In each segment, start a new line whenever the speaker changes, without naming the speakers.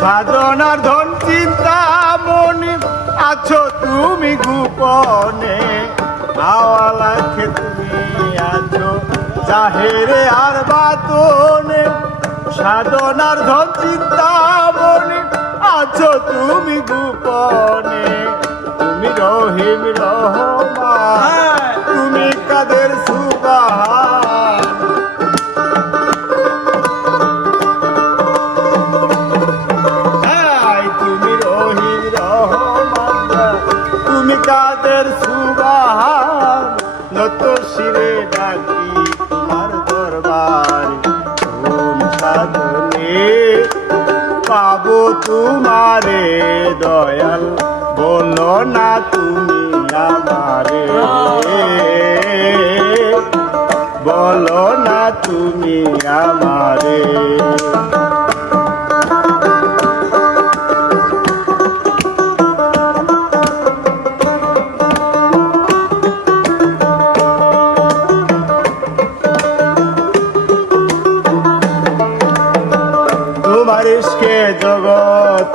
সাধনার ধন চিন্তা মনে আছো তুমি গোপনে। হাওয়া লাখে তুমি আছো, জাহেরে আর বাতনে। সাধনার ধন চিন্তা মনে কাদের সুবাহান, নত শিরে ডাকি তোমার দরবার। সাধনে পাবো তোমারে, দয়াল বলো না তুমি আমারে। বলো না তুমি আমারে।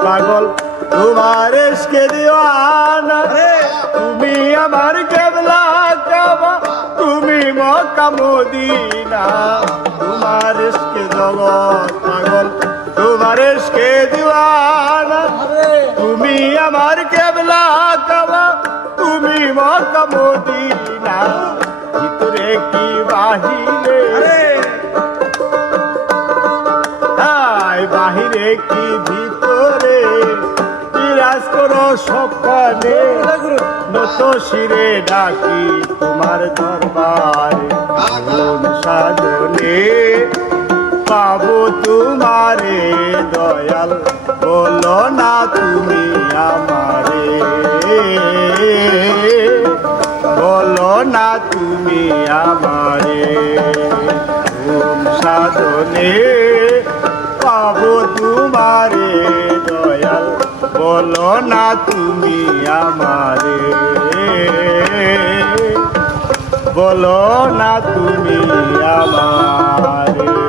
পাগল তোমার দিওয়ানা তুমি আমার কেবলা কাবা তুমি মক্কা মদিনা। তোমার ইশকে জগৎ পাগল তোমার ইশকে দিওয়ানা। তুমি আমার কেবলা কাবা তুমি মক্কা মদিনা। ভিতরে কি বাহিরে? বাহিরে কি করো সকালে নত শিরে ডাকি তোমার দরবারে। কোন সাধনে পাবো তোমারে, দয়াল বলো না তুমি আমারে। বলো না তুমি আমারে। সাধনে পাবো তোমারে। বলো না তুমি আমারে। বলো না তুমি আমার।